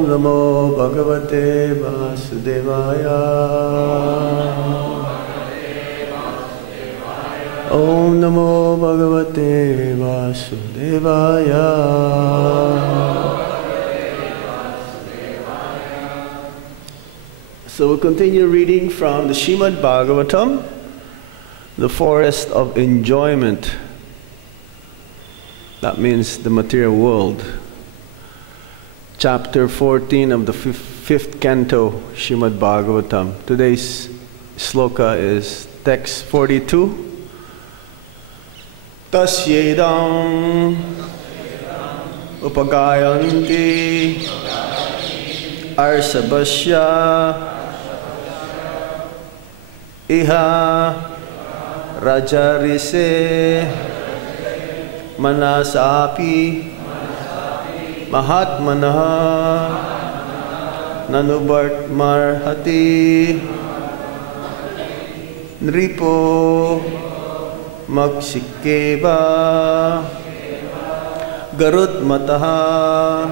Om Namo Bhagavate Vasudevaya. Om Namo Bhagavate Vasudevaya. So we'll continue reading from the Srimad Bhagavatam, the forest of enjoyment. That means the material world. Chapter 14 of the fifth canto, Srimad Bhagavatam. Today's sloka is text 42. Tasyedam upagayanti arsabhasya iha rajarise manasapi mahatmanaha nanubart marhati nripo maksikeva garut mataha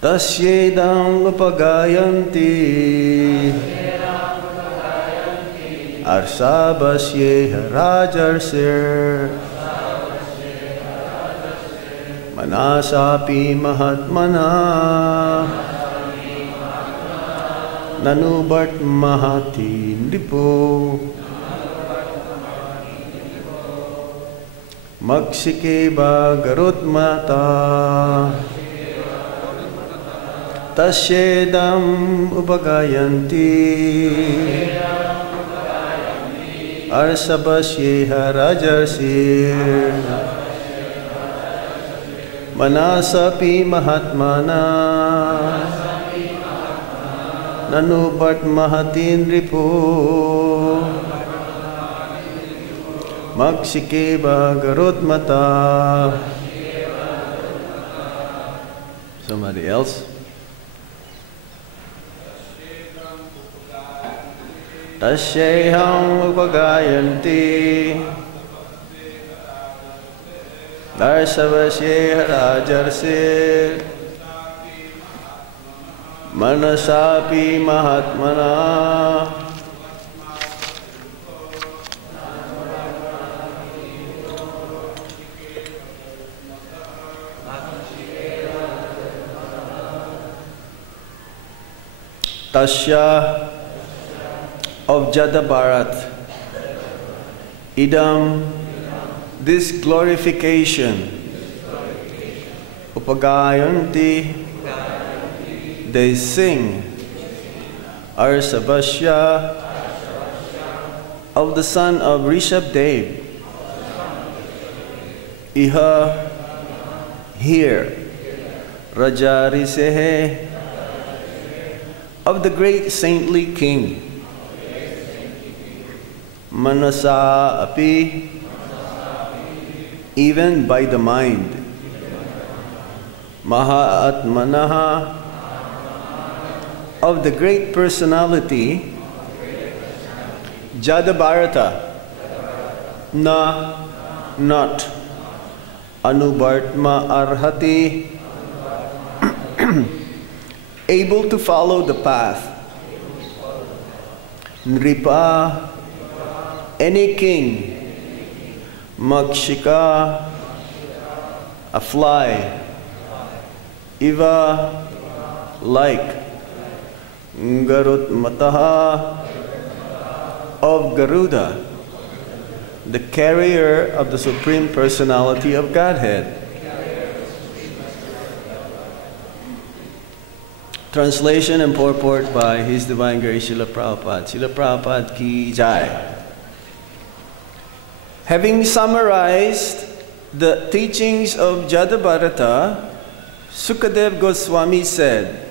tasyedam upagayanti arsabhasye rajarsir manasapi mahatmana nanubart mahati nripo maksikeva garut mata tasyedam upagayanti arsabhasye rajarsir manasapi mahatmana nanubart mahatin ripu maksikeva garut mata. Somebody else? Tasyeham upagayanti arsabhasye rajarsir manasapi mahatmana tasya of Jadabharat idam, this glorification, upagayanti, they sing, arsabhasya, of the son of Rishabdev, iha, here, rajarisehe, of the great saintly king, manasa api, even by the mind, mahatmanaha, of the great personality, Jadabharata, not, anubartma arhati, able to follow the path, nripa, any king, makshika, a fly, iva, like, garut mataha, of Garuda, the carrier of the Supreme Personality of Godhead. Translation and purport by His Divine Grace Srila Prabhupada. Srila Prabhupada ki jai. Having summarized the teachings of Jadabharata, Sukadev Goswami said,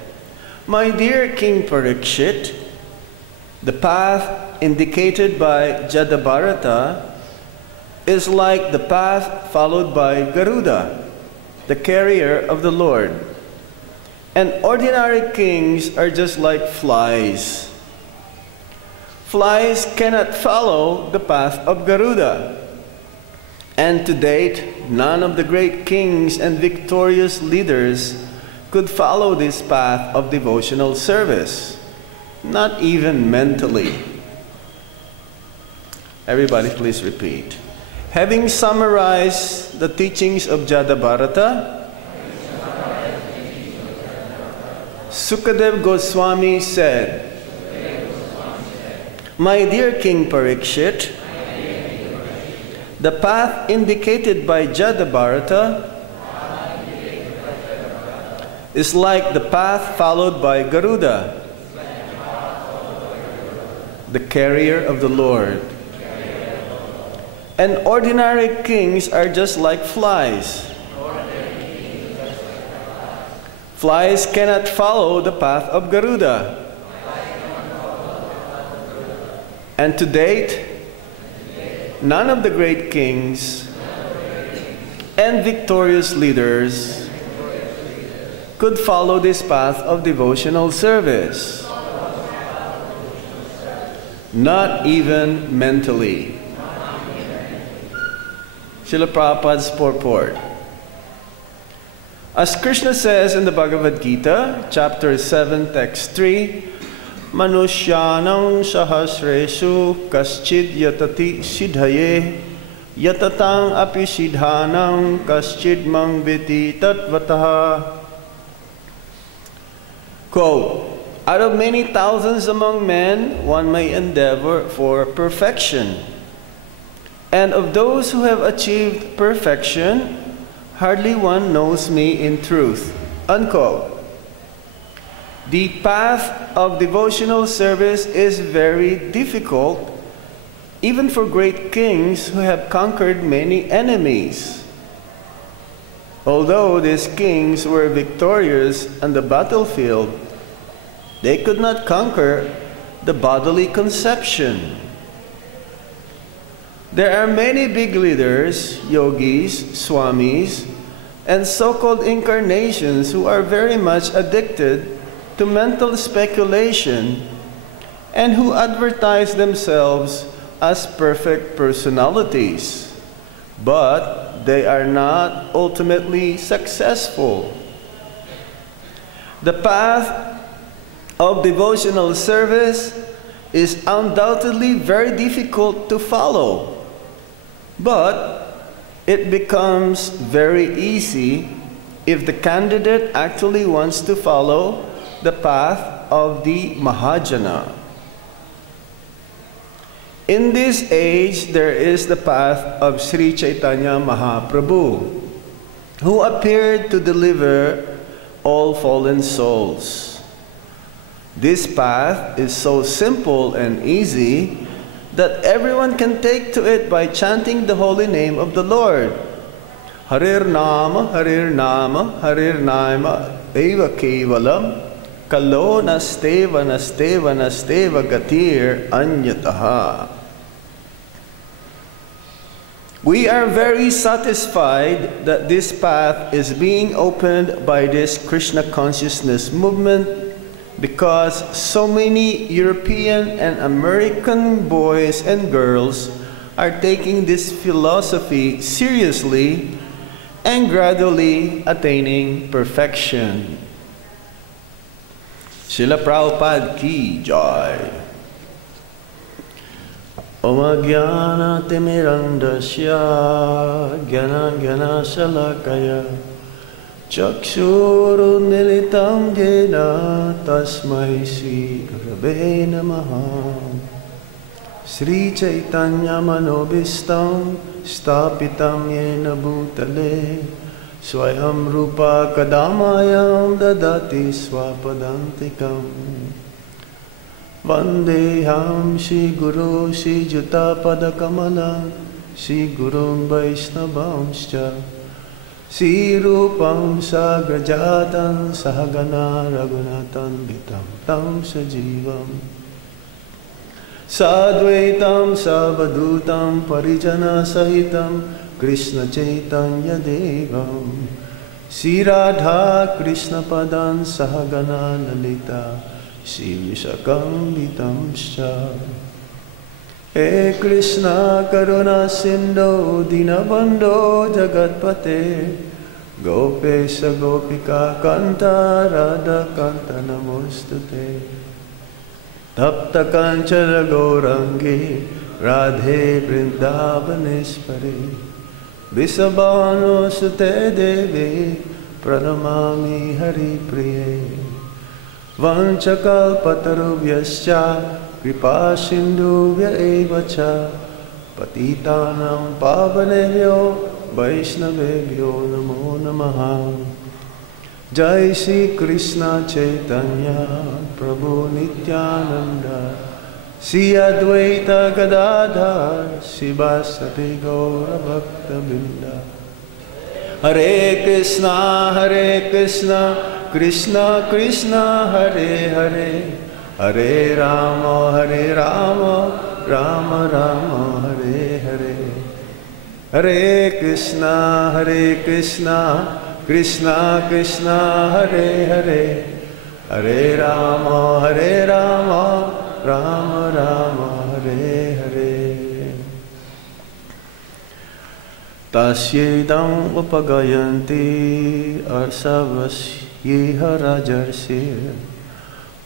"My dear King Parikshit, the path indicated by Jadabharata is like the path followed by Garuda, the carrier of the Lord. And ordinary kings are just like flies. Flies cannot follow the path of Garuda. And to date, none of the great kings and victorious leaders could follow this path of devotional service, not even mentally. Everybody please repeat. Having summarized the teachings of Jadabharata, Sukadev Goswami said, "My dear King Parikshit, the path indicated by Jadabharata is like the path followed by Garuda, the carrier of the Lord. And ordinary kings are just like flies. Flies cannot follow the path of Garuda. And to date, none of the great kings and victorious leaders could follow this path of devotional service, not even mentally." Srila Prabhupada's purport. As Krishna says in the Bhagavad Gita, chapter 7, text 3, "Manushyanam sahasreshu kaschid yatati siddhaye yatatang api siddhanam kaschid mang viti tatvataha." Quote, "Out of many thousands among men, one may endeavor for perfection. And of those who have achieved perfection, hardly one knows me in truth." Unquote. The path of devotional service is very difficult, even for great kings who have conquered many enemies. Although these kings were victorious on the battlefield, they could not conquer the bodily conception. There are many big leaders, yogis, swamis, and so-called incarnations who are very much addicted to mental speculation and who advertise themselves as perfect personalities, but they are not ultimately successful. The path of devotional service is undoubtedly very difficult to follow, but it becomes very easy if the candidate actually wants to follow the path of the Mahajana. In this age, there is the path of Sri Chaitanya Mahaprabhu, who appeared to deliver all fallen souls. This path is so simple and easy that everyone can take to it by chanting the holy name of the Lord. Harir Nama, Harir Nama, Harir Nama, Eva Kevalam, Kalo Nasteva Nasteva Nasteva Gatir Anyataha. We are very satisfied that this path is being opened by this Krishna consciousness movement, because so many European and American boys and girls are taking this philosophy seriously and gradually attaining perfection. Srila Prabhupada ki jai. Om Jnana Timirandasya Jnana Jnana Shalakaya Chakshurunmilitam Jena Tasmai Sri Gurave Namaha. Sri Chaitanya Manobhistam Stapitam Yena Bhutale Swayam Rupa Kadamayam Dadati Swapadantikam. Vandeham Shri Guru Shri Juta Padakamalam Shri Gurum Vaishnavamscha Sri Rupam Sagrajatan Sahagana Raghunatan Vitam Tam Sajivam Sadvaitam Savadutam Parijana Sahitam Krishna Chaitanya Devam Sri Radha Krishna Padan Sahagana Lalita Shri Vishakam Vitamscha. He Krishna Karuna Sindhu Dinabandho Jagatpate Gopesha Gopika Kanta Radha Kanta Namostute Tapta Kanchana Gaurangi Radhe Vrindavaneshwari Visabhano Sute Devi Pranamami Hari Priye Vanchakalpatarubhyascha Kripa Sindhuvya Evacha Patitanam Pavanebhyo Vaishnavebhyo Namo Namaha Jai Shri Krishna Chaitanya Prabhu Nityananda Shri Advaita Gadadhar Shivasati Gaura Bhakta Binda Hare Krishna Krishna Krishna Hare Hare Hare Rama Rama Rama Hare Hare Hare Krishna Krishna Krishna Hare Hare Hare Rama Rama Rama Hare Hare Tasyedam upagayanti arsavasyeha rajarsir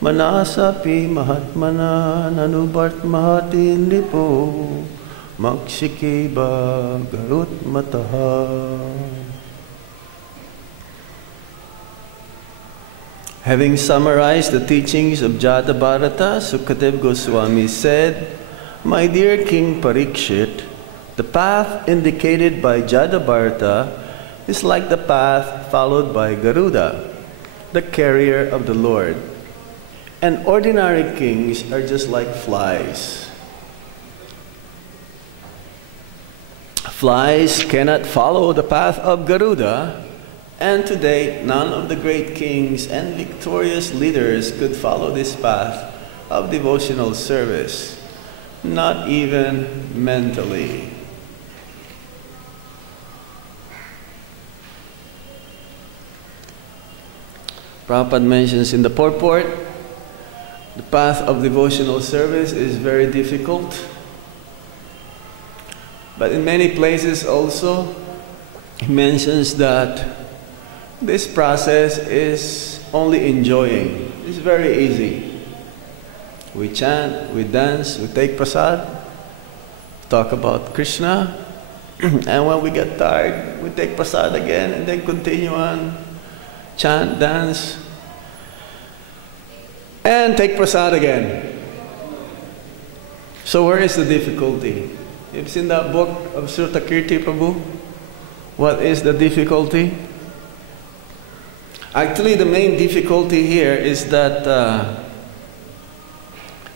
Manasapi mahatmana nanubartmahati nipo Makshikeba garutmataha. Having summarized the teachings of Jadabharata, Sukadev Goswami said, My dear King Parikshit, the path indicated by Jadabharata is like the path followed by Garuda, the carrier of the Lord. And ordinary kings are just like flies. Flies cannot follow the path of Garuda, and today none of the great kings and victorious leaders could follow this path of devotional service, not even mentally. Prabhupada mentions in the purport, the path of devotional service is very difficult. But in many places also, he mentions that this process is only enjoying. It's very easy. We chant, we dance, we take prasad, talk about Krishna, and when we get tired, we take prasad again and then continue on, chant, dance, and take prasad again. So where is the difficulty? You've seen that book of Srutakirti Prabhu? What is the difficulty? Actually, the main difficulty here is that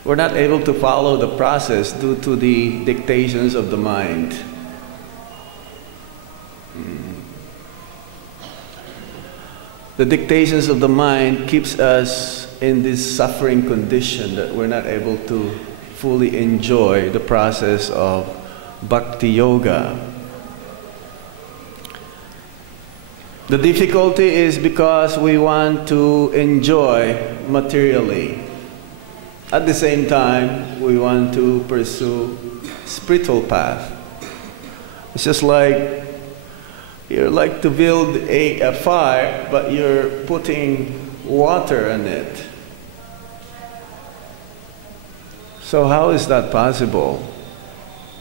we're not able to follow the process due to the dictations of the mind. The dictations of the mind keeps us in this suffering condition that we're not able to fully enjoy the process of Bhakti Yoga. The difficulty is because we want to enjoy materially. At the same time, we want to pursue spiritual path. It's just like you like to build a fire, but you're putting water in it. So how is that possible?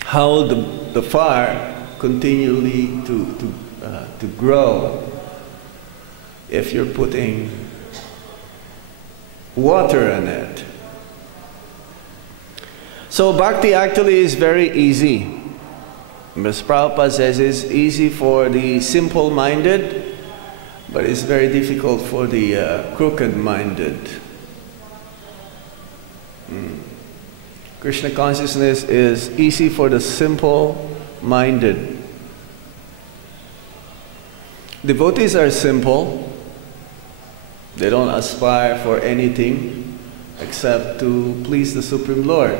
How the fire continually to grow if you're putting water in it? So bhakti actually is very easy. As Prabhupada says, it's easy for the simple-minded, but it's very difficult for the crooked-minded. Krishna consciousness is easy for the simple-minded. Devotees are simple. They don't aspire for anything except to please the Supreme Lord.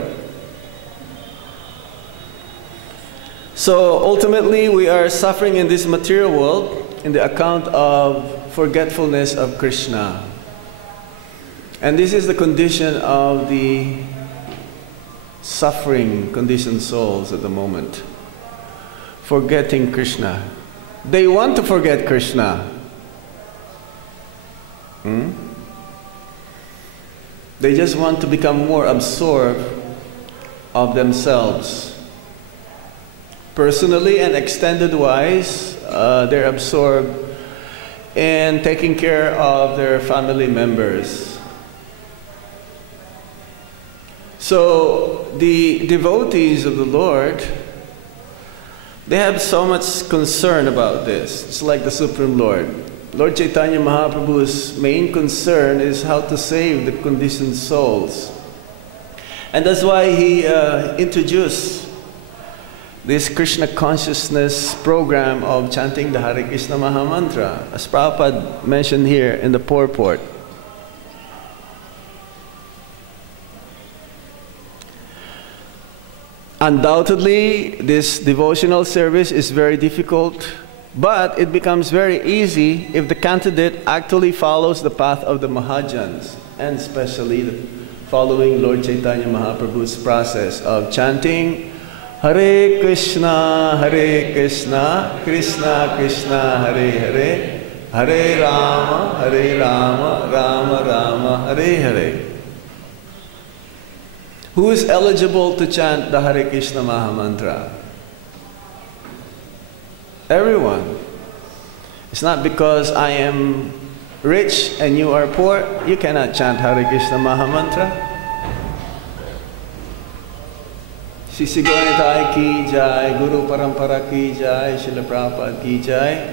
So ultimately, we are suffering in this material world in the account of forgetfulness of Krishna. And this is the condition of the suffering conditioned souls at the moment. Forgetting Krishna. They want to forget Krishna. They just want to become more absorbed of themselves. Personally and extended-wise, they're absorbed in taking care of their family members. So the devotees of the Lord, they have so much concern about this. It's like the Supreme Lord. Lord Chaitanya Mahaprabhu's main concern is how to save the conditioned souls. And that's why he introduced this Krishna consciousness program of chanting the Hare Krishna Mahamantra, as Prabhupada mentioned here in the purport. Undoubtedly, this devotional service is very difficult, but it becomes very easy if the candidate actually follows the path of the Mahajans, and especially following Lord Chaitanya Mahaprabhu's process of chanting Hare Krishna, Krishna Krishna, Hare Hare, Hare Rama, Rama Rama, Hare Hare. Who is eligible to chant the Hare Krishna Mahamantra? Everyone. It's not because I am rich and you are poor, you cannot chant Hare Krishna Mahamantra. Sisi Gauritai ki jai, Guru Parampara ki jai, Srila Prabhupada ki jai,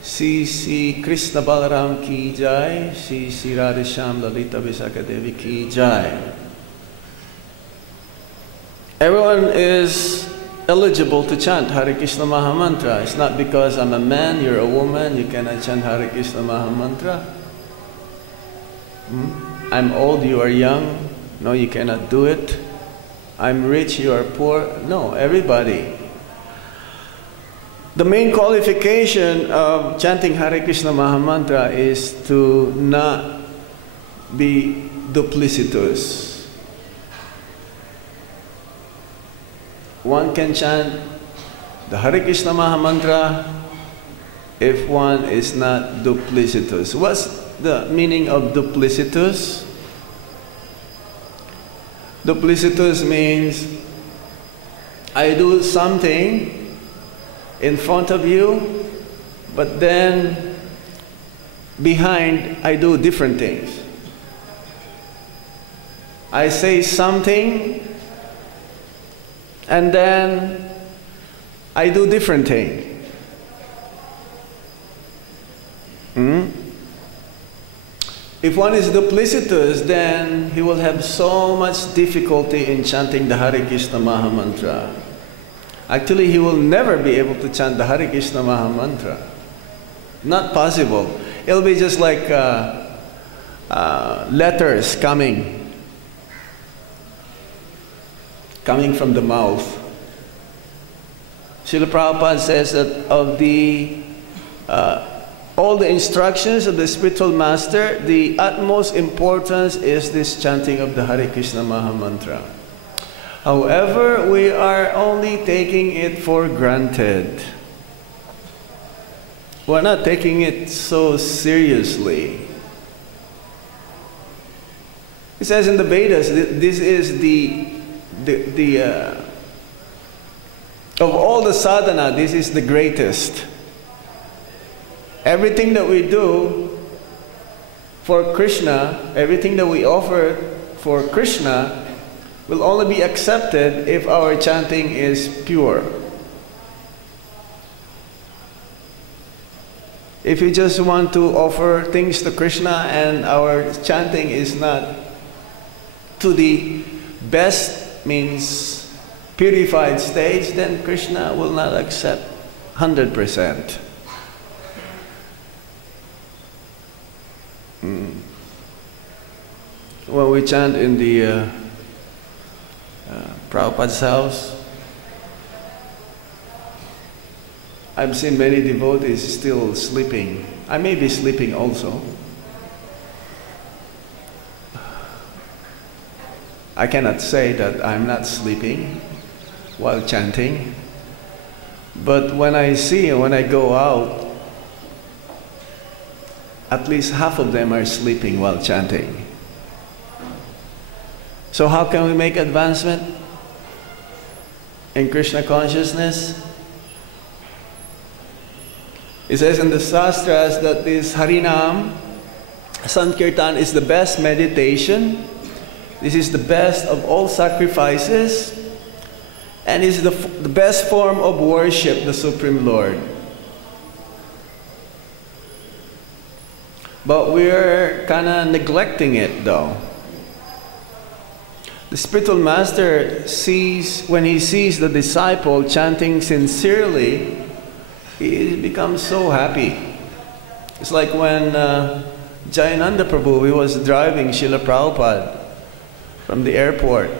Sisi Krishna Balaram ki jai, Sisi Radhesham Lalita Visakha Devi ki jai. Everyone is eligible to chant Hare Krishna Mahamantra. It's not because I'm a man, you're a woman, you cannot chant Hare Krishna Mahamantra. I'm old, you are young, no, you cannot do it. I'm rich, you are poor. No, everybody. The main qualification of chanting Hare Krishna Mahamantra is to not be duplicitous. One can chant the Hare Krishna Mahamantra if one is not duplicitous. What's the meaning of duplicitous? Duplicitous means I do something in front of you, but then behind I do different things. I say something and then I do different things. If one is duplicitous, then he will have so much difficulty in chanting the Hare Krishna Mahamantra. Actually, he will never be able to chant the Hare Krishna Mahamantra. Not possible. It'll be just like letters coming from the mouth. Srila Prabhupada says that of the all the instructions of the spiritual master, the utmost importance is this chanting of the Hare Krishna Mahamantra. However, we are only taking it for granted. We're not taking it so seriously. It says in the Vedas, this is of all the sadhana, this is the greatest. Everything that we do for Krishna, everything that we offer for Krishna will only be accepted if our chanting is pure. If you just want to offer things to Krishna and our chanting is not to the best, means purified stage, then Krishna will not accept 100%. When we chant in the Prabhupada's house, I've seen many devotees still sleeping. I may be sleeping also. I cannot say that I'm not sleeping while chanting, But when I go out, at least half of them are sleeping while chanting. So how can we make advancement in Krishna consciousness? It says in the Shastras that this Harinam, Sankirtan, is the best meditation. This is the best of all sacrifices, and is the best form of worship, the Supreme Lord. But we're kind of neglecting it though. The spiritual master sees, when he sees the disciple chanting sincerely, he becomes so happy. It's like when Jayananda Prabhu, he was driving Srila Prabhupada from the airport.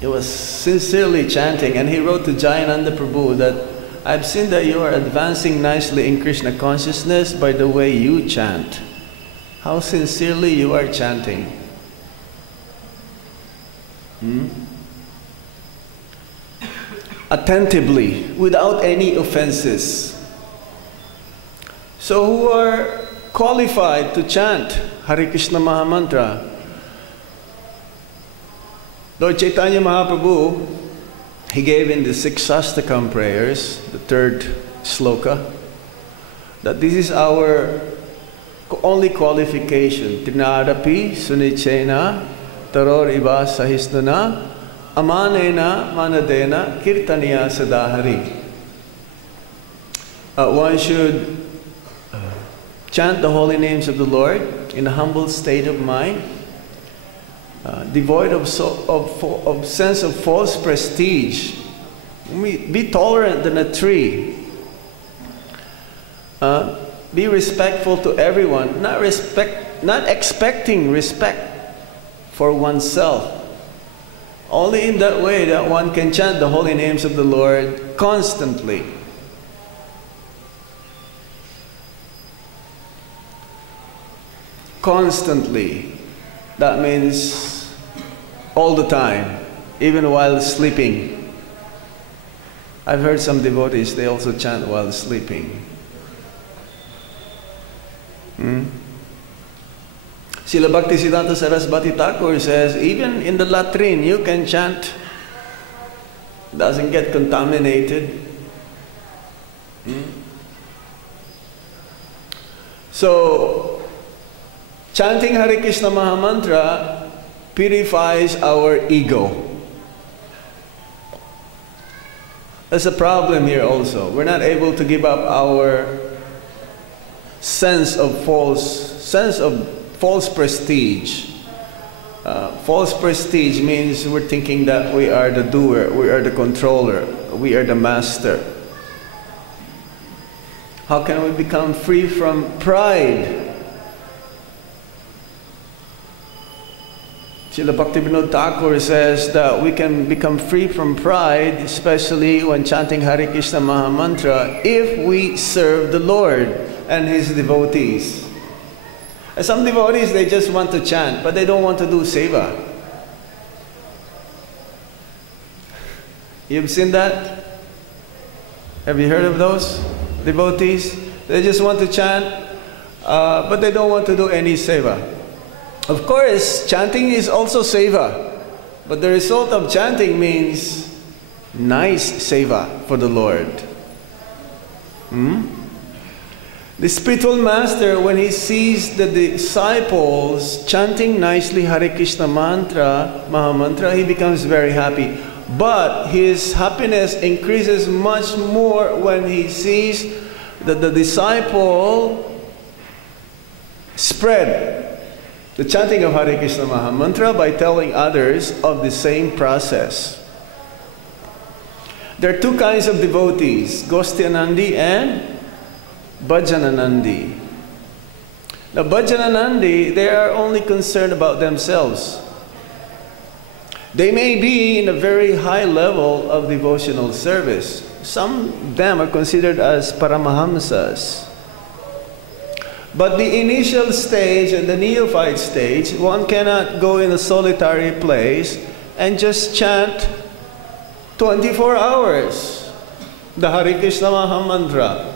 He was sincerely chanting, and he wrote to Jayananda Prabhu that, I've seen that you are advancing nicely in Krishna consciousness by the way you chant. How sincerely you are chanting. Attentively, without any offenses. So who are qualified to chant Hare Krishna Mahamantra? Lord Chaitanya Mahaprabhu, he gave in the 6 Shastakam prayers, the 3rd sloka, that this is our only qualification. Trinadapi sunichena taror iva sahisnuna amanena manadena kirtaniya sadahari. One should chant the holy names of the Lord in a humble state of mind, devoid of sense of false prestige. Be tolerant than a tree. Be respectful to everyone, not expecting respect for oneself. Only in that way that one can chant the holy names of the Lord constantly. Constantly. That means all the time, even while sleeping. I've heard some devotees, they also chant while sleeping. Srila Bhaktisiddhanta Saraswati Thakur says, even in the latrine you can chant. Doesn't get contaminated. So, chanting Hare Krishna Mahamantra purifies our ego. That's a problem here also. We're not able to give up our sense of false prestige. False prestige means we're thinking that we are the doer, we are the controller, we are the master. How can we become free from pride? Srila Bhaktivinoda Thakur says that we can become free from pride, especially when chanting Hare Krishna Mahamantra, if we serve the Lord and His devotees. And some devotees, they just want to chant, but they don't want to do seva. You've seen that? Have you heard of those devotees? They just want to chant, but they don't want to do any seva. Of course, chanting is also seva, but the result of chanting means nice seva for the Lord. The spiritual master, when he sees the disciples chanting nicely Hare Krishna Mahamantra, he becomes very happy. But his happiness increases much more when he sees that the disciple spread the chanting of Hare Krishna Mahamantra by telling others of the same process. There are 2 kinds of devotees, Gostyanandi and Bhajananandi. Now Bhajananandi, they are only concerned about themselves. They may be in a very high level of devotional service. Some of them are considered as Paramahamsas. But the initial stage and the neophyte stage, one cannot go in a solitary place and just chant 24 hours. the Hare Krishna Maha Mantra.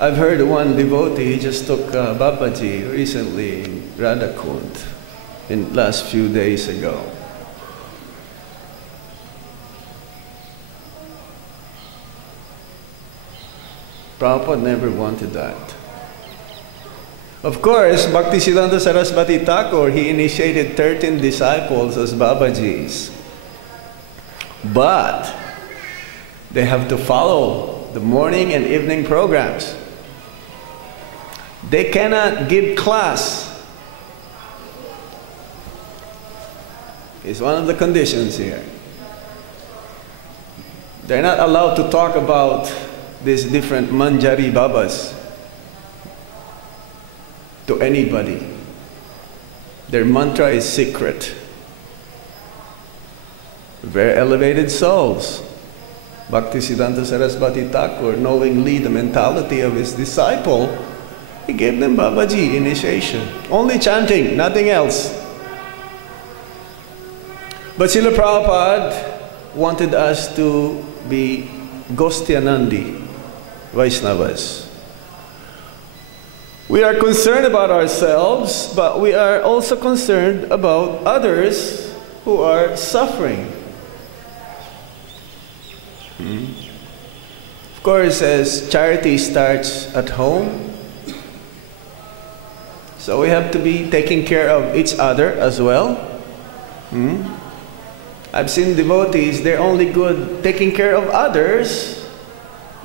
I've heard one devotee, he just took Babaji recently in Radhakund, in last few days ago. Prabhupada never wanted that. Of course, Bhaktisiddhanta Saraswati Thakur, he initiated 13 disciples as Babajis. But they have to follow the morning and evening programs. They cannot give class. It's one of the conditions here. They're not allowed to talk about these different Manjari Babas to anybody. Their mantra is secret. Very elevated souls. Bhaktisiddhanta Saraswati Thakur, knowingly the mentality of his disciple, he gave them Babaji initiation. Only chanting, nothing else. But Srila Prabhupada wanted us to be Gostyanandi Vaishnavas. We are concerned about ourselves, but we are also concerned about others who are suffering. Of course, as charity starts at home, so we have to be taking care of each other as well. I've seen devotees, they're only good taking care of others,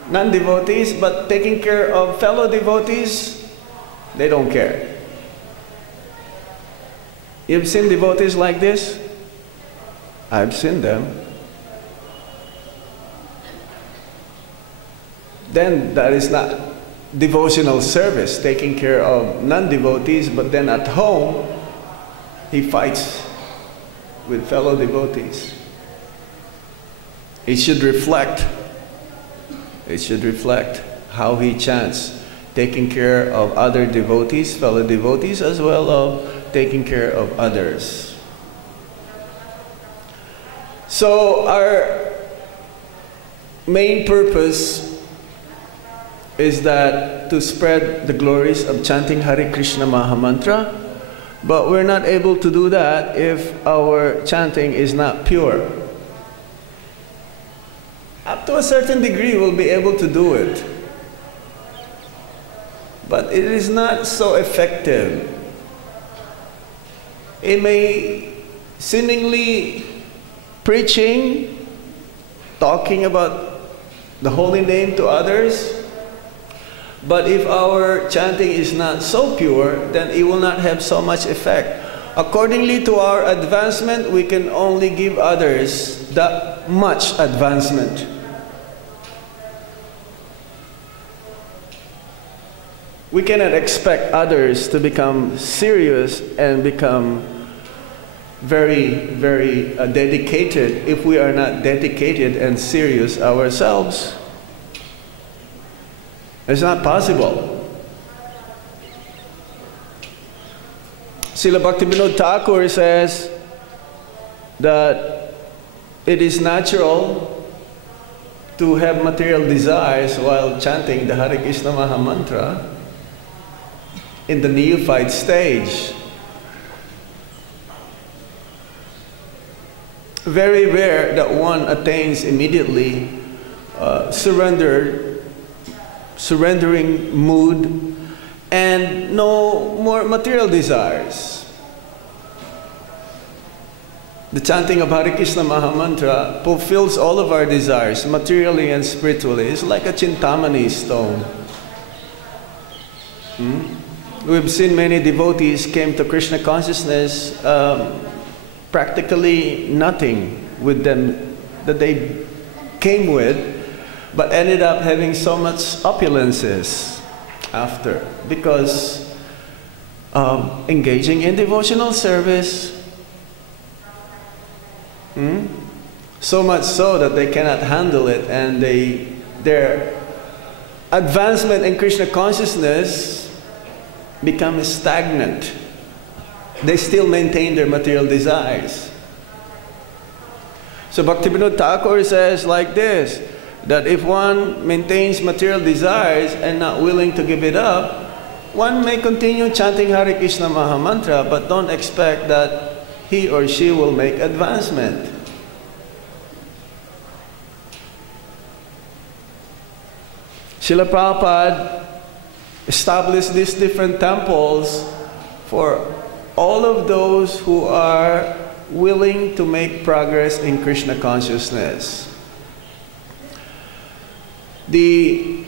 non-devotees, but taking care of fellow devotees, they don't care. You've seen devotees like this? I've seen them. Then that is not devotional service, taking care of non-devotees, but then at home, he fights with fellow devotees. It should reflect how he chants, taking care of other devotees, fellow devotees, as well as taking care of others. So our main purpose is that to spread the glories of chanting Hare Krishna Maha Mantra, but we're not able to do that if our chanting is not pure. Up to a certain degree, we'll be able to do it. But it is not so effective. It may seemingly preaching, talking about the holy name to others, but if our chanting is not so pure, then it will not have so much effect. Accordingly to our advancement, we can only give others that much advancement. We cannot expect others to become serious and become very, very dedicated if we are not dedicated and serious ourselves. It's not possible. Srila Bhaktivinoda Thakur says that it is natural to have material desires while chanting the Hare Krishna Maha Mantra in the neophyte stage. Very rare that one attains immediately surrendering mood and no more material desires. The chanting of Hare Krishna Maha Mantra fulfills all of our desires, materially and spiritually. It's like a Chintamani stone. We've seen many devotees came to Krishna consciousness, practically nothing with them that they came with, but ended up having so much opulences after, because engaging in devotional service, so much so that they cannot handle it, and their advancement in Krishna consciousness becomes stagnant. They still maintain their material desires. So Bhaktivinoda Thakur says like this, that if one maintains material desires and not willing to give it up, one may continue chanting Hare Krishna Mahamantra, but don't expect that he or she will make advancement. Srila Prabhupada established these different temples for all of those who are willing to make progress in Krishna consciousness. The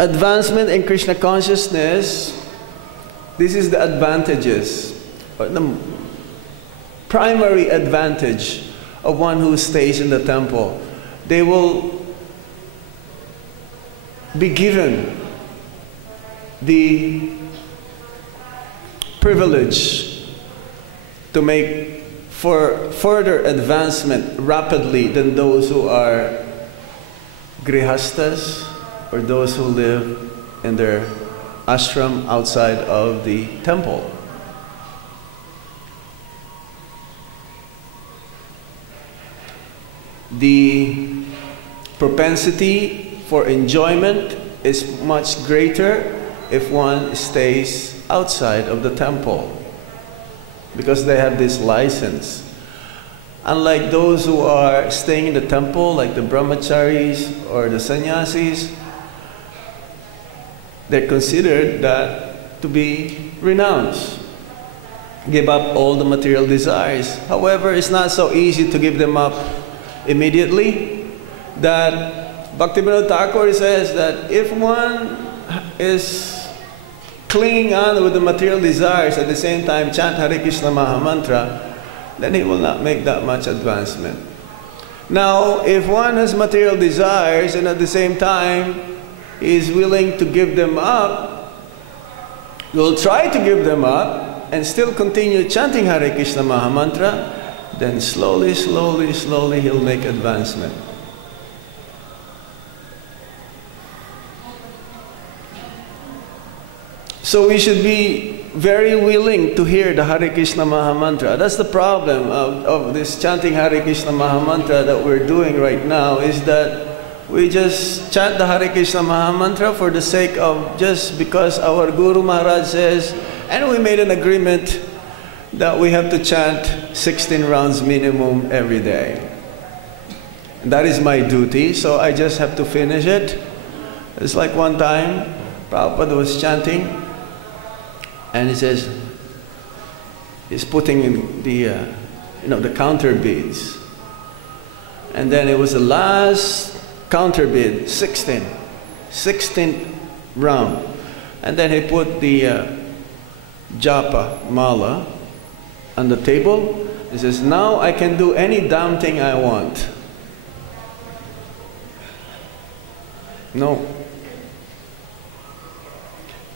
advancement in Krishna consciousness, this is the advantages, or the primary advantage of one who stays in the temple. They will be given the privilege to make for further advancement rapidly than those who are grihastas, or those who live in their ashram outside of the temple. The propensity for enjoyment is much greater if one stays outside of the temple, because they have this license. Unlike those who are staying in the temple, like the brahmacharis or the sannyasis, they're considered that to be renounced, give up all the material desires. However, it's not so easy to give them up immediately. That Bhaktivinoda Thakur says that if one is clinging on with the material desires at the same time chant Hare Krishna Mahamantra, then he will not make that much advancement. Now, if one has material desires and at the same time is willing to give them up, will try to give them up and still continue chanting Hare Krishna Mahamantra, then slowly, slowly, slowly he'll make advancement. So we should be very willing to hear the Hare Krishna Mahamantra. That's the problem of this chanting Hare Krishna Mahamantra that we're doing right now, is that we just chant the Hare Krishna Mahamantra for the sake of just because our Guru Maharaj says, and we made an agreement that we have to chant 16 rounds minimum every day. And that is my duty, so I just have to finish it. It's like one time, Prabhupada was chanting, and he says, he's putting in the, the counter beads. And then it was the last counter bead, 16th round. And then he put the japa mala on the table. He says, now I can do any damn thing I want. No.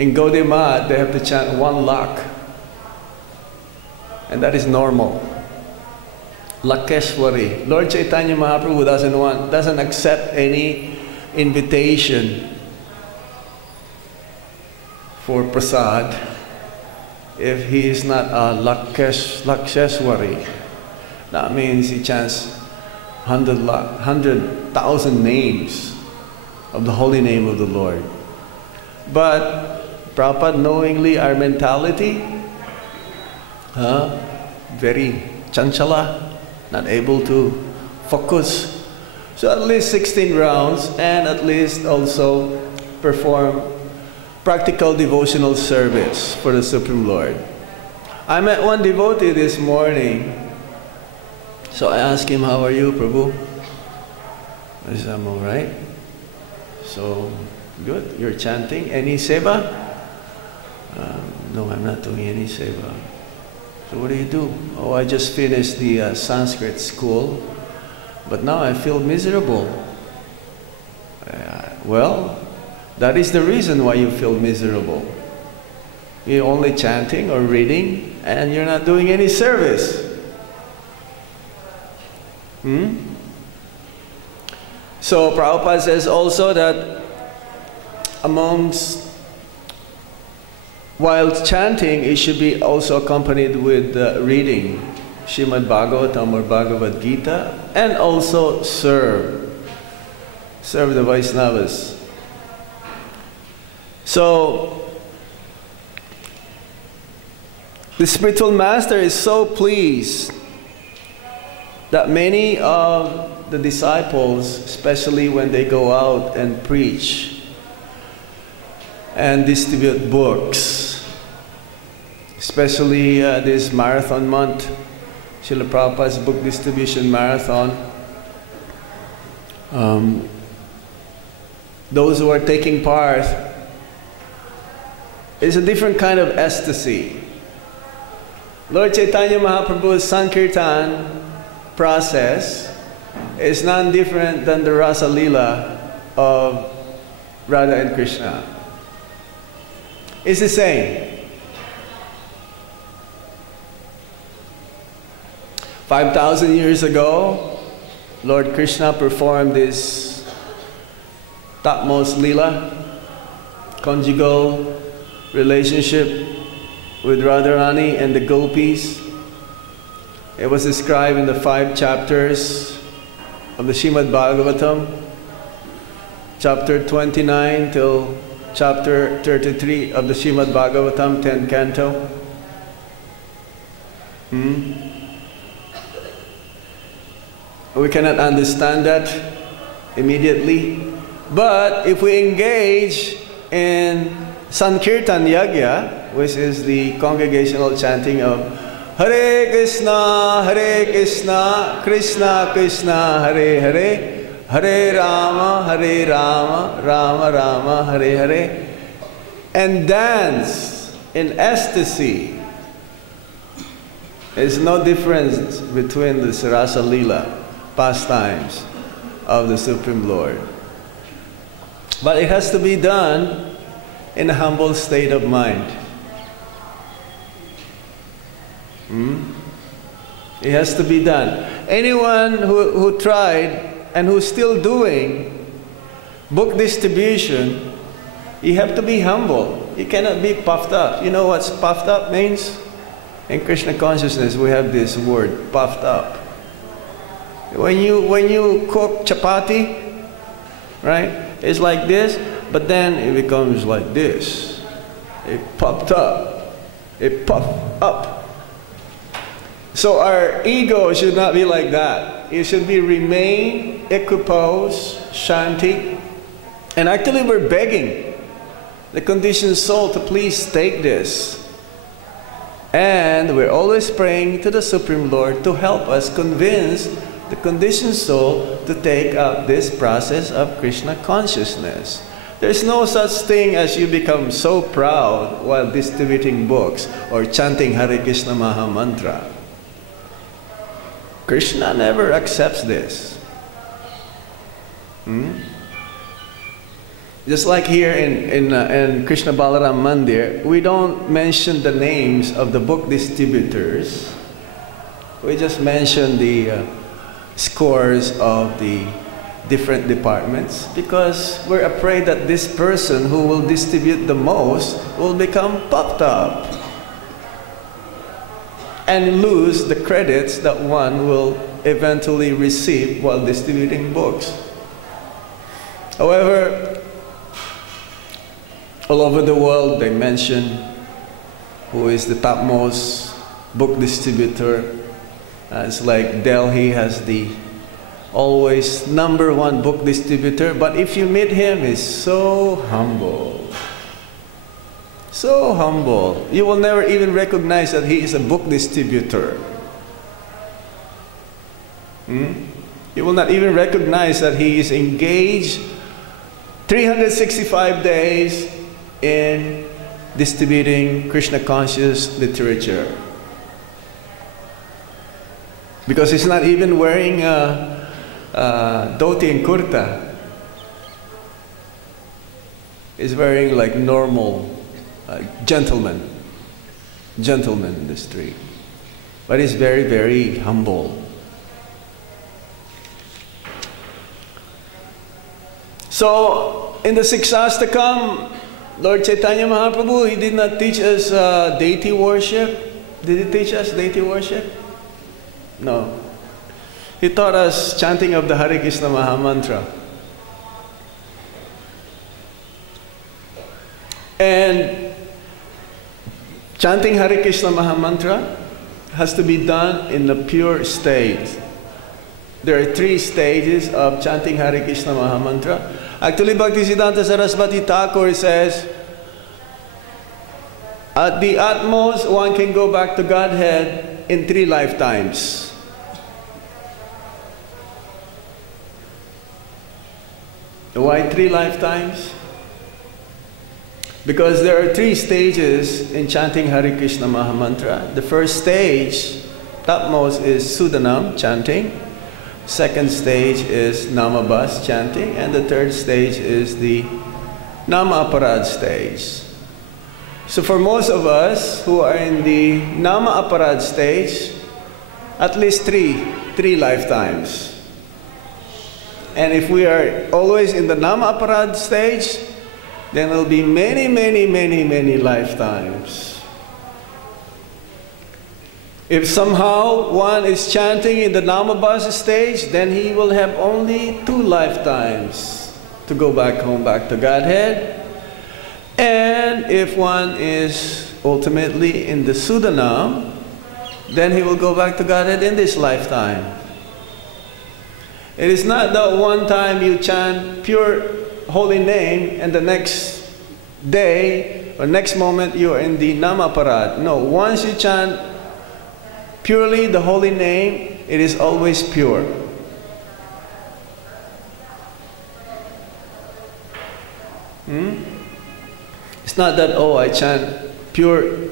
In Gaudiya Math, they have to chant 1 lakh. And that is normal. Lakeshwari. Lord Chaitanya Mahaprabhu doesn't accept any invitation for prasad if he is not a Lakeshwari. That means he chants 100,000 names of the holy name of the Lord. But Prabhupada, knowingly our mentality, very chanchala, not able to focus. So at least 16 rounds, and at least also perform practical devotional service for the Supreme Lord. I met one devotee this morning. So I asked him, how are you, Prabhu? I said, I'm all right. So, good. You're chanting. Any seva? No, I'm not doing any seva. So what do you do? Oh, I just finished the Sanskrit school, but now I feel miserable. Well, that is the reason why you feel miserable. You're only chanting or reading, and you're not doing any service. So Prabhupada says also that while chanting, it should be also accompanied with reading Srimad Bhagavatam or Bhagavad Gita, and also serve. serve the Vaishnavas. So, the spiritual master is so pleased that many of the disciples, especially when they go out and preach and distribute books, especially this marathon month, Srila Prabhupada's book distribution marathon, those who are taking part, it's a different kind of ecstasy. Lord Chaitanya Mahaprabhu's Sankirtan process is none different than the Rasa Leela of Radha and Krishna. It's the same. 5,000 years ago, Lord Krishna performed this topmost Leela, conjugal relationship with Radharani and the gopis. It was described in the 5 chapters of the Srimad Bhagavatam, chapter 29 till chapter 33 of the Srimad Bhagavatam, 10th canto. We cannot understand that immediately, but if we engage in Sankirtan Yagya, which is the congregational chanting of Hare Krishna, Krishna Krishna, Hare Hare, Hare Rama, Rama Rama, Hare Hare, and dance in ecstasy, there's no difference between the Rasa Leela pastimes of the Supreme Lord. But it has to be done in a humble state of mind. It has to be done. Anyone who tried and who's still doing book distribution, you have to be humble. You cannot be puffed up. You know what puffed up means? In Krishna consciousness, we have this word, puffed up. When you cook chapati, right? It's like this, but then it becomes like this. It puffed up. It puffed up. So our ego should not be like that. It should be remain, equipoise, shanti. And actually we're begging the conditioned soul to please take this. And we're always praying to the Supreme Lord to help us convince the conditioned soul to take up this process of Krishna consciousness. There's no such thing as you become so proud while distributing books or chanting Hare Krishna Maha Mantra. Krishna never accepts this. Just like here in Krishna Balaram Mandir, we don't mention the names of the book distributors. We just mention the scores of the different departments, because we're afraid that this person who will distribute the most will become puffed up and lose the credits that one will eventually receive while distributing books. However, all over the world they mention who is the topmost book distributor. It's like Delhi has the always #1 book distributor, but if you meet him, he's so humble. So humble. You will never even recognize that he is a book distributor. You will not even recognize that he is engaged 365 days in distributing Krishna conscious literature. Because he's not even wearing dhoti and kurta. He's wearing like normal gentleman in the street. But he's very, very humble. So, in the Siksastakam, Lord Chaitanya Mahaprabhu, he did not teach us deity worship. Did he teach us deity worship? No. He taught us chanting of the Hare Krishna Maha Mantra. And chanting Hare Krishna Mahamantra has to be done in the pure state. There are 3 stages of chanting Hare Krishna Mahamantra. Actually, Bhaktisiddhanta Saraswati Thakur says, at the utmost, one can go back to Godhead in 3 lifetimes. Why 3 lifetimes? Because there are 3 stages in chanting Hare Krishna Mahamantra. The first stage, topmost, is Sudanam chanting. Second stage is Namabas chanting. And the third stage is the Nama Aparad stage. So for most of us who are in the Nama Aparad stage, at least three lifetimes. And if we are always in the Nama Aparad stage, then it will be many lifetimes. If somehow one is chanting in the Namabhasa stage, then he will have only 2 lifetimes to go back home, back to Godhead. And if one is ultimately in the Sudanam, then he will go back to Godhead in this lifetime. It is not that one time you chant pure holy name and the next day or next moment you are in the Namaparad. No, once you chant purely the holy name, it is always pure. It's not that, oh, I chant pure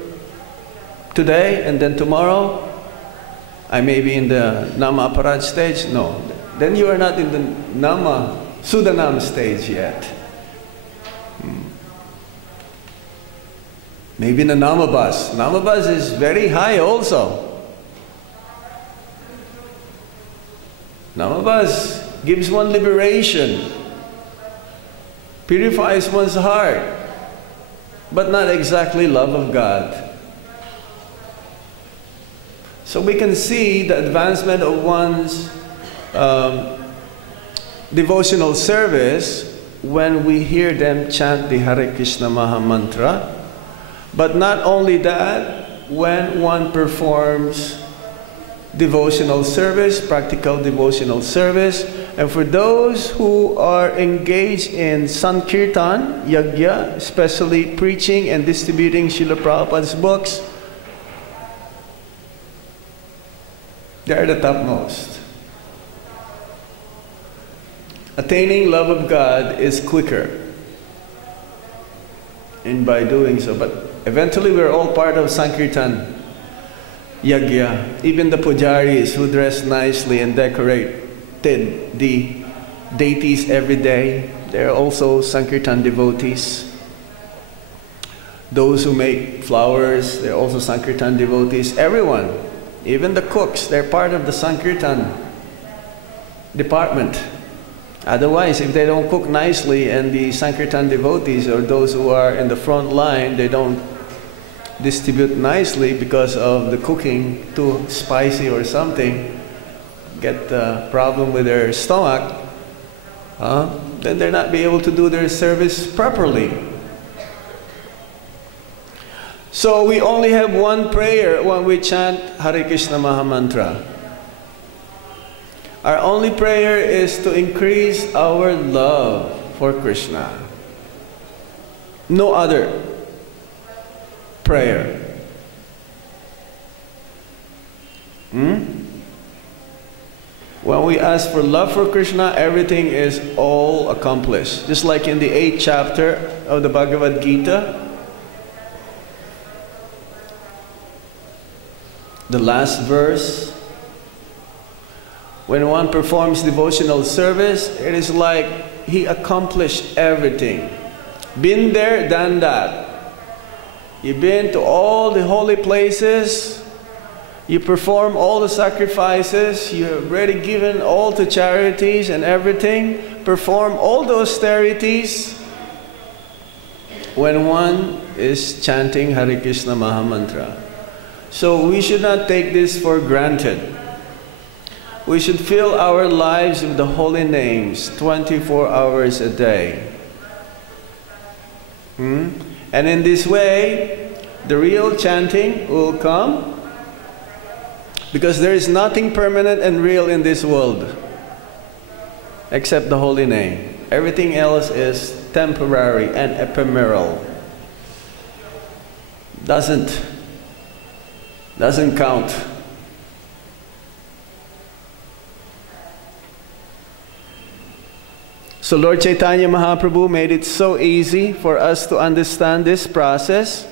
today and then tomorrow I may be in the Nama Aparad stage. No, then you are not in the Nama Sudanam stage yet. Maybe in the Namabhas. Namabhas is very high also. Namabhas gives one liberation, purifies one's heart, but not exactly love of God. So we can see the advancement of one's devotional service when we hear them chant the Hare Krishna Mahamantra. But not only that, when one performs devotional service, practical devotional service, and for those who are engaged in Sankirtan, Yajna, especially preaching and distributing Srila Prabhupada's books, they are the topmost. Attaining love of God is quicker in by doing so, but eventually we're all part of Sankirtan Yajna. Even the pujaris who dress nicely and decorated the deities every day, they're also Sankirtan devotees. Those who make flowers, they're also Sankirtan devotees. Everyone, even the cooks, they're part of the Sankirtan department. Otherwise, if they don't cook nicely and the Sankirtan devotees or those who are in the front line, they don't distribute nicely because of the cooking too spicy or something, get a problem with their stomach, then they're not be able to do their service properly. So we only have one prayer when we chant Hare Krishna Mahamantra. Our only prayer is to increase our love for Krishna. No other prayer. When we ask for love for Krishna, everything is all accomplished. Just like in the 8th chapter of the Bhagavad Gita, the last verse, when one performs devotional service, it is like he accomplished everything. Been there, done that. You've been to all the holy places, you perform all the sacrifices, you've already given all to charities and everything, perform all the austerities. When one is chanting Hare Krishna Mahamantra. So we should not take this for granted. We should fill our lives with the holy names 24 hours a day. And in this way, the real chanting will come, because there is nothing permanent and real in this world except the holy name. Everything else is temporary and ephemeral. Doesn't count. So Lord Chaitanya Mahaprabhu made it so easy for us to understand this process.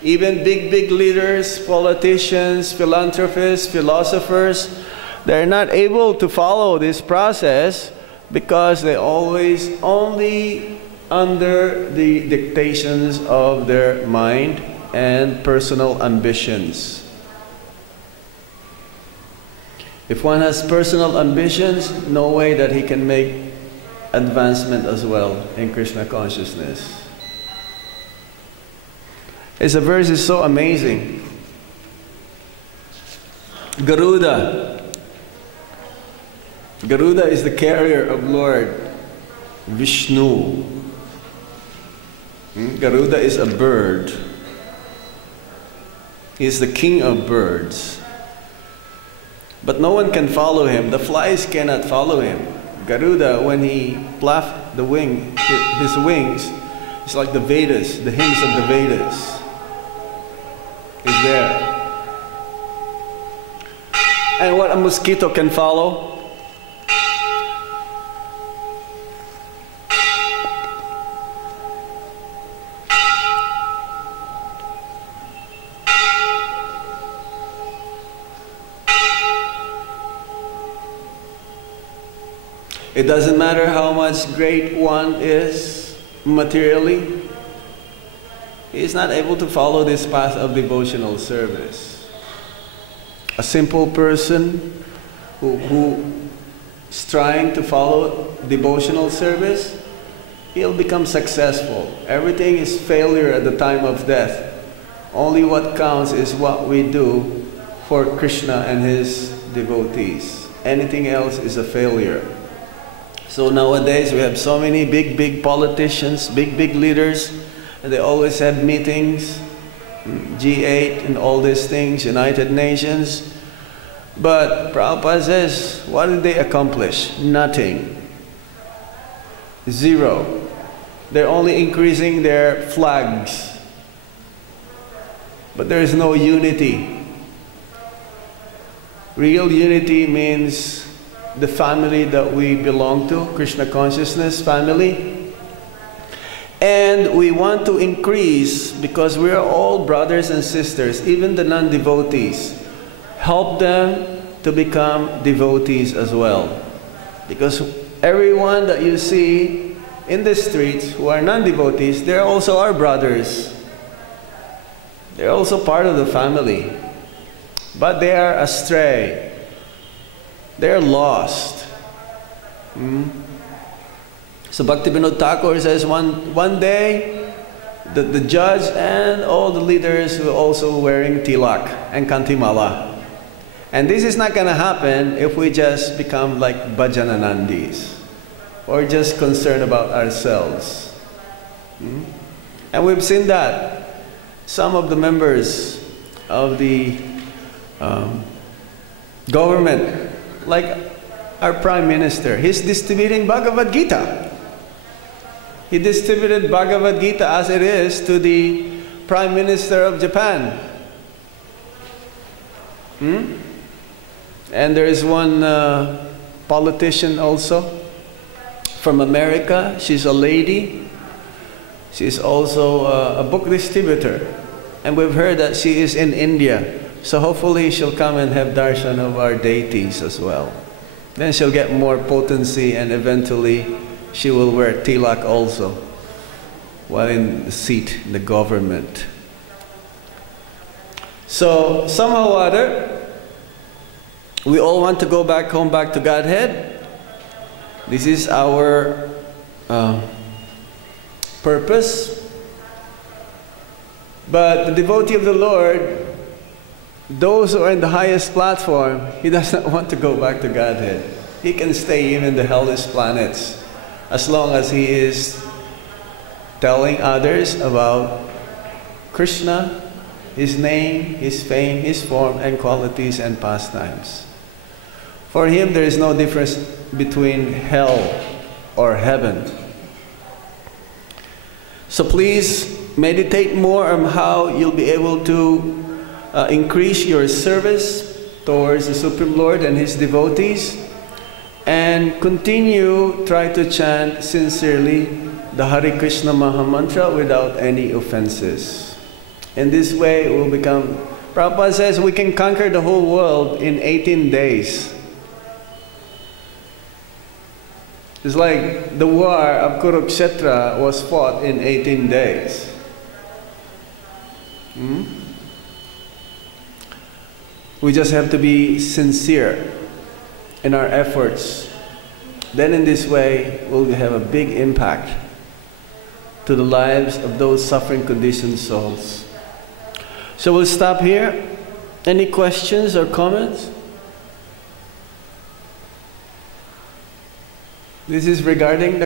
Even big leaders, politicians, philanthropists, philosophers, they're not able to follow this process because they always only under the dictations of their mind and personal ambitions. If one has personal ambitions, no way that he can make advancement as well in Krishna consciousness. It's a verse is so amazing. Garuda. Garuda is the carrier of Lord Vishnu. Garuda is a bird. He is the king of birds. But no one can follow him. The flies cannot follow him. Garuda, when he flaps the wing, his wings, it's like the Vedas, the hymns of the Vedas is there. And what a mosquito can follow? It doesn't matter how much great one is materially, he is not able to follow this path of devotional service. A simple person who is trying to follow devotional service, he'll become successful. Everything is failure at the time of death. Only what counts is what we do for Krishna and his devotees. Anything else is a failure. So nowadays we have so many big politicians, big leaders, and they always have meetings, G8 and all these things, United Nations. But Prabhupada says, what did they accomplish? Nothing. Zero. They're only increasing their flags. But there is no unity. Real unity means the family that we belong to, Krishna consciousness family. And we want to increase because we are all brothers and sisters, even the non-devotees. Help them to become devotees as well. Because everyone that you see in the streets who are non-devotees, they're also our brothers. They're also part of the family. But they are astray. They're lost. So Bhaktivinoda Thakur says one day the judge and all the leaders were also wearing tilak and kantimala. And this is not going to happen if we just become like bhajananandis or just concerned about ourselves. And we've seen that. Some of the members of the government, like our Prime Minister, he's distributing Bhagavad Gita. He distributed Bhagavad Gita as it is to the Prime Minister of Japan. And there is one politician also from America. She's a lady. She's also a book distributor. And we've heard that she is in India. So hopefully she'll come and have darshan of our deities as well. Then she'll get more potency and eventually she will wear tilak also while in the seat in the government. So somehow or other, we all want to go back home, back to Godhead. This is our purpose. But the devotee of the Lord, those who are in the highest platform, he does not want to go back to Godhead. He can stay even in the hellish planets as long as he is telling others about Krishna, His name, His fame, His form and qualities and pastimes. For him, there is no difference between hell or heaven. So please meditate more on how you'll be able to increase your service towards the Supreme Lord and His devotees, and try to chant sincerely the Hare Krishna Maha Mantra without any offenses. In this way, it will become, Prabhupada says, we can conquer the whole world in 18 days. It's like the war of Kurukshetra was fought in 18 days. We just have to be sincere in our efforts. Then in this way, we'll have a big impact to the lives of those suffering conditioned souls. So we'll stop here. Any questions or comments? This is regarding the